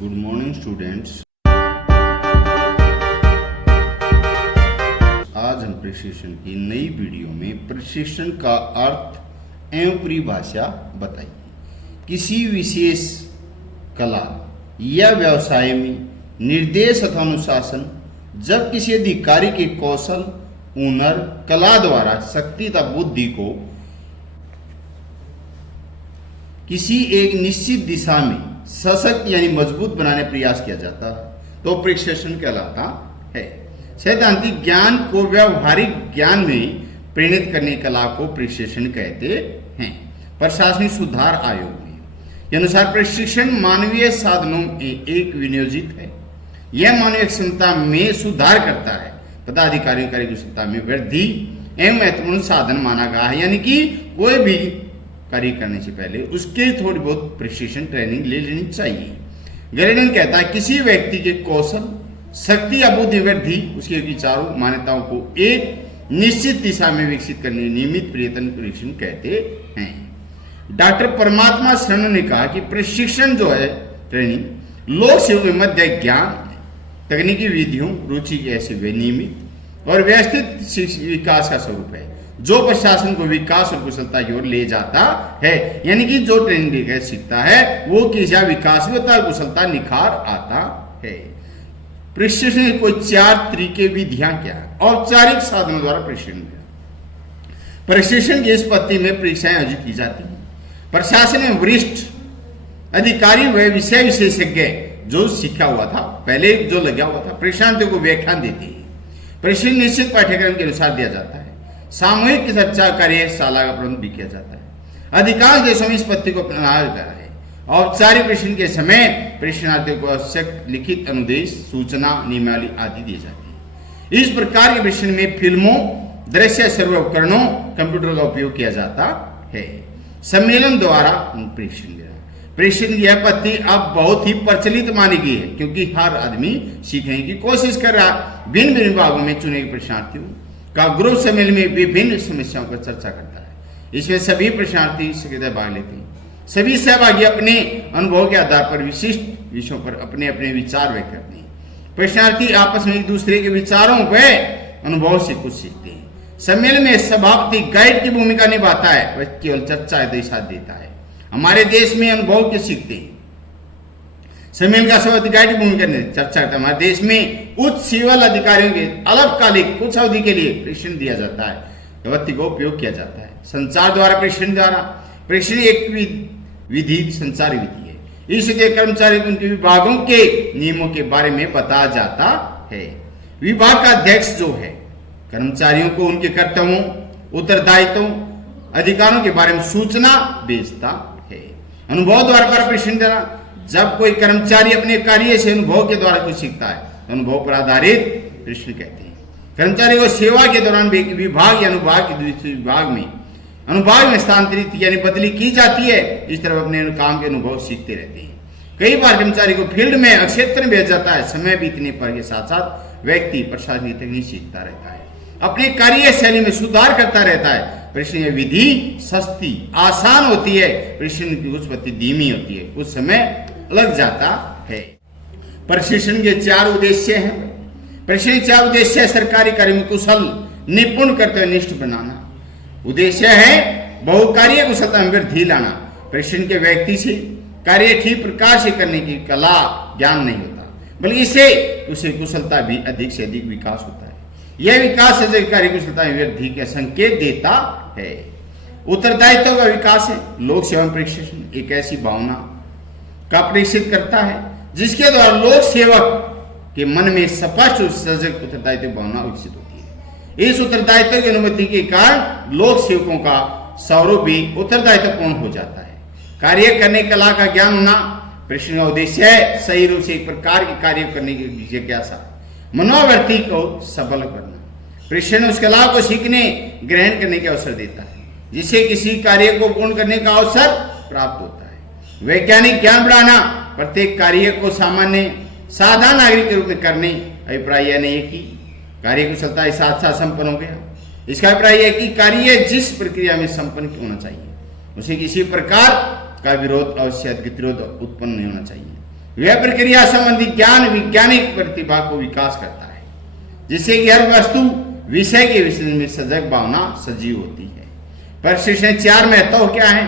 Good morning students. आज हम प्रशिक्षण की नई वीडियो में प्रशिक्षण का अर्थ एवं परिभाषा बताइए। किसी विशेष कला या व्यवसाय में निर्देश अथवा अनुशासन जब किसी अधिकारी के कौशल, हुनर, कला द्वारा शक्ति तथा बुद्धि को किसी एक निश्चित दिशा में सशक्त यानी मजबूत बनाने प्रयास किया जाता है तो प्रशिक्षण कहलाता है। सैद्धांतिक ज्ञान को व्यावहारिक ज्ञान में परिणत करने कला को प्रशिक्षण कहते हैं। प्रशासनिक सुधार आयोग के अनुसार प्रशिक्षण मानवीय साधनों में एक विनियोजित है। यह मानवीय क्षमता में सुधार करता है। पदाधिकारियों की कार्यकुशलता में वृद्धि एवं महत्वपूर्ण साधन माना गया है। यानी कि कोई भी कार्य करने से पहले उसके थोड़ी बहुत प्रशिक्षण ट्रेनिंग ले लेनी चाहिए। गैलेडन कहता है किसी व्यक्ति के कौशल, शक्ति या बुद्धि वृद्धि उसके विचारों, मान्यताओं को एक निश्चित दिशा में विकसित करने नियमित प्रयत्न प्रशिक्षण कहते हैं। डॉक्टर परमात्मा शरण ने कहा कि प्रशिक्षण जो है ट्रेनिंग लोक सेवा में मध्य ज्ञान, तकनीकी विधियों, रुचि के ऐसे नियमित और व्यवस्थित विकास का स्वरूप है जो प्रशासन को विकास और कुशलता की ओर ले जाता है। यानी कि जो ट्रेनिंग लेकर सीखता है वो किसी विकास होता, कुशलता निखार आता है। प्रशिक्षण के कोई 4 तरीके विधियां क्या है? औपचारिक साधनों द्वारा प्रशिक्षण की उत्पत्ति में परीक्षाएं आयोजित की जाती हैं। प्रशासन में वरिष्ठ अधिकारी व विषय विशेषज्ञ जो सीखा हुआ था, पहले जो लगा हुआ था, प्रशिक्षणार्थियों को व्याख्यान देते हैं। प्रशिक्षण निश्चित पाठ्यक्रम के अनुसार दिया जाता है। सामूहिक चर्चा कार्यशाला का प्रबंध भी किया जाता है। अधिकांश देशों में इस पद्धति को अपनाया गया है। औपचारिक प्रशिक्षण के समय प्रशिक्षणार्थियों को आवश्यक लिखित अनुदेश, सूचना, नियमावली आदि दी जाती है। इस प्रकार के प्रशिक्षण में फिल्मों, दृश्य सर्व उपकरणों, कंप्यूटर का उपयोग किया जाता है। सम्मेलन द्वारा प्रशिक्षण देना, प्रशिक्षण की यह पद्धति अब बहुत ही प्रचलित मानी गई है क्योंकि हर आदमी सीखने की कोशिश कर रहा है। भिन्न भिन्न विभागों में चुने गए प्रशिक्षणार्थियों का ग्रुप सम्मेलन में विभिन्न समस्याओं पर चर्चा करता है। इसमें सभी प्रशिक्षणार्थी सक्रियता भाग लेते हैं। सभी सहभागी अपने अनुभव के आधार पर विशिष्ट विषयों पर अपने अपने विचार व्यक्त करते हैं। प्रशिक्षणार्थी आपस में एक दूसरे के विचारों व अनुभव से कुछ सीखते हैं। सम्मेलन में सभापति गाइड की भूमिका निभाता है, वह केवल चर्चा दिशा देता है। हमारे देश में अनुभव के सीखते हैं। सम्मेलन का सभापति गाइड की भूमिका चर्चा करता है। हमारे देश में उच्च सिविल अधिकारियों के अल्पकालिक कुछ अवधि के लिए प्रशिक्षण दिया जाता है, पद्धति को उपयोग किया जाता है। संचार द्वारा प्रशिक्षण एक विधि संचार विधि है। इसलिए कर्मचारी उनके विभागों के नियमों के बारे में बताया जाता है। विभाग का अध्यक्ष जो है कर्मचारियों को उनके कर्तव्यों, उत्तरदायित्वों, अधिकारों के बारे में सूचना भेजता है। अनुभव द्वारा प्रशिक्षण देना, जब कोई कर्मचारी अपने कार्य से अनुभव के द्वारा कुछ सीखता है तो अनुभव पर आधारित प्रशिक्षण कहते हैं। कर्मचारी को सेवा के दौरान विभाग या अनुभाग में स्थानांतरित यानी बदली की जाती है। इस तरह अपने काम के अनुभव सीखते रहते हैं। कई बार कर्मचारी को फील्ड में क्षेत्र में भेजा जाता है। समय बीतने पर के साथ साथ व्यक्ति प्रशासनिक तकनीक सीखता रहता है, अपने कार्य शैली में सुधार करता रहता है। प्रशिक्षण विधि सस्ती आसान होती है, प्रशिक्षण की उत्पत्ति धीमी होती है, कुछ समय लग जाता है। प्रशिक्षण के 4 उद्देश्य हैं। प्रशिक्षण के 4 उद्देश्य सरकारी कार्य में कुशल, निपुण, कर्तव्यनिष्ठ बनाना। उद्देश्य है बहुकार्य कुशलता में वृद्धि लाना। प्रशिक्षण के व्यक्ति से कार्य ठीक प्रकार से करने की कला ज्ञान नहीं होता, बल्कि इससे उसे कुशलता भी अधिक से अधिक विकास होता है। यह विकास से कार्य कुशलता में वृद्धि का संकेत देता है। उत्तरदायित्व का विकास है। लोक सेवा प्रशिक्षण एक ऐसी भावना का प्रशिक्षित करता है जिसके द्वारा लोक सेवक के मन में स्पष्ट और सजग उत्तरदायित्व भावना विकसित होती है। इस उत्तरदायित्व की अनुमति के कारण लोक सेवकों का स्वरूप भी उत्तरदायित्वपूर्ण हो जाता है। कार्य करने कला का ज्ञान होना प्रशिक्षण का उद्देश्य है। सही रूप से एक प्रकार के कार्य करने की जिज्ञासा, मनोवृत्ति को सबल करना। प्रशिक्षण उस कला को सीखने, ग्रहण करने के अवसर देता है जिससे किसी कार्य को पूर्ण करने का अवसर प्राप्त होता है। वैज्ञानिक ज्ञान बढ़ाना, प्रत्येक कार्य को सामान्य साधारण नागरिक के रूप में करने। अभिप्राय यह नहीं है कि कार्य कुशलता के साथ साथ संपन्न हो गया। इसका अभिप्राय यह है कि कार्य जिस प्रक्रिया में संपन्न होना चाहिए उसे किसी प्रकार का विरोध अवश्य गतिरोध उत्पन्न नहीं होना चाहिए। वह प्रक्रिया संबंधी ज्ञान वैज्ञानिक प्रतिभा को विकास करता है, जिससे कि हर वस्तु विषय के विषय में सजग भावना सजीव होती है। प्रशिक्षण 4 महत्व क्या है?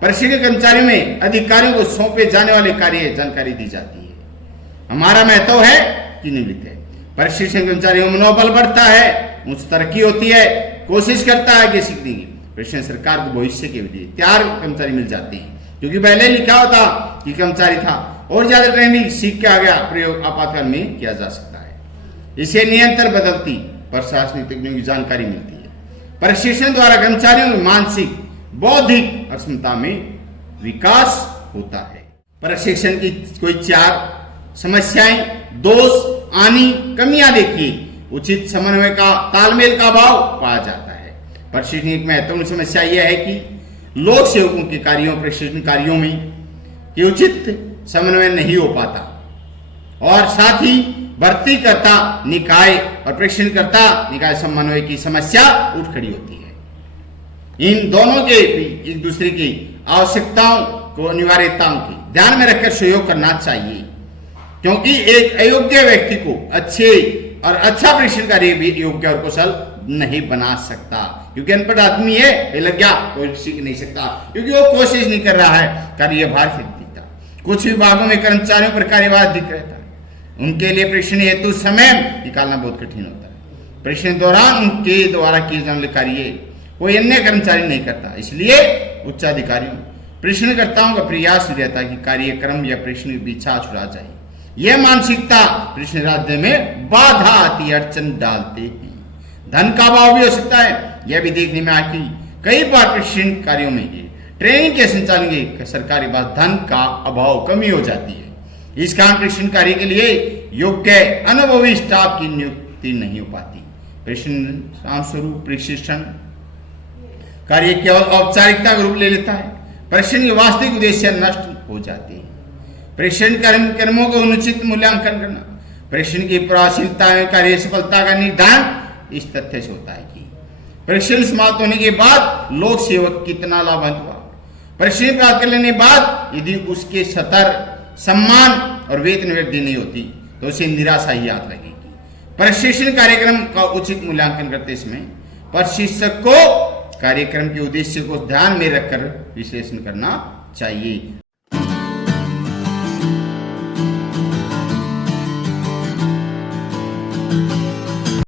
प्रशिक्षण कर्मचारियों में अधिकारियों को सौंपे जाने वाले कार्य जानकारी दी जाती है। हमारा महत्व है कि निम्नलिखित है। प्रशिक्षण कर्मचारियों में मनोबल बढ़ता है, उच्च तरक्की होती है, कोशिश करता है कि सीखने की। प्रशिक्षण सरकार को भविष्य के लिए तैयार कर्मचारी मिल जाते हैं, क्योंकि पहले लिखा होता कि कर्मचारी था और ज्यादा ट्रेनिंग सीख के आ गया, प्रयोग आपातकाल में किया जा सकता है। इसे निरंतर बदलती प्रशासनिक तकनीकों की जानकारी मिलती है। प्रशिक्षण द्वारा कर्मचारियों में मानसिक बौद्धिक क्षमता में विकास होता है। प्रशिक्षण की कोई 4 समस्याएं, दोष, हानि, कमियां देखिए। उचित समन्वय का तालमेल का अभाव पाया जाता है। प्रशिक्षण की एक महत्वपूर्ण समस्या यह है कि लोक सेवकों के कार्यों प्रशिक्षण कार्यों में कि उचित समन्वय नहीं हो पाता, और साथ ही भर्ती करता निकाय और प्रशिक्षण करता निकाय समन्वय की समस्या उठ खड़ी होती है। इन दोनों के एक दूसरे की आवश्यकताओं को अनिवार्यताओं की ध्यान में रखकर सहयोग करना चाहिए, क्योंकि एक अयोग्य व्यक्ति को अच्छे और अच्छा प्रशिक्षण कार्य भी योग्य और कुशल नहीं बना सकता, क्योंकि अनपढ़ आदमी है, ये लग गया, कोई सीख नहीं सकता, क्योंकि वो कोशिश नहीं कर रहा है, कार्यभार से दिखता। कुछ विभागों में कर्मचारियों पर कार्यभार दिख रहता है, उनके लिए प्रशिक्षण हेतु समय निकालना बहुत कठिन होता है। प्रशिक्षण दौरान उनके द्वारा किए जाने वाले कार्य कोई अन्य कर्मचारी नहीं करता, इसलिए उच्चाधिकारियों प्रशिक्षणकर्ताओं का प्रयास रहता है कि कार्यक्रम या प्रशिक्षण की बिछा छुड़ा जाए। यह मानसिकता प्रशिक्षण राज्य में बाधा आती, अड़चन डालते हैं। धन का अभाव भी हो सकता है। यह भी देखने में आया कि कई बार प्रशिक्षण कार्यों में ट्रेनिंग के संचालन के सरकारी पास धन का अभाव कमी हो जाती है। इस कारण प्रशिक्षण कार्य के लिए योग्य अनुभवी स्टाफ की नियुक्ति नहीं हो पाती। प्रशिक्षण स्वरूप प्रशिक्षण कार्य केवल औपचारिकता का रूप ले लेता है। प्रशिक्षण के वास्तविक उद्देश्य नष्ट हो जाते हैं। प्रशिक्षण कार्यक्रमों का अनुचित मूल्यांकन करना। प्रशिक्षण की प्रभावशीलता में कार्य सफलता का निर्धारण इस तथ्य से होता है कि प्रशिक्षण समाप्त होने के बाद लोक सेवक कितना लाभान्वित हुआ। प्रशिक्षण प्राप्त कर लेने के बाद यदि उसके स्तर, सम्मान और वेतन वृद्धि नहीं होती तो उसे निराशा ही याद लगेगी। प्रशिक्षण कार्यक्रम का उचित मूल्यांकन करते समय प्रशिक्षक को कार्यक्रम के उद्देश्य को ध्यान में रखकर विश्लेषण करना चाहिए।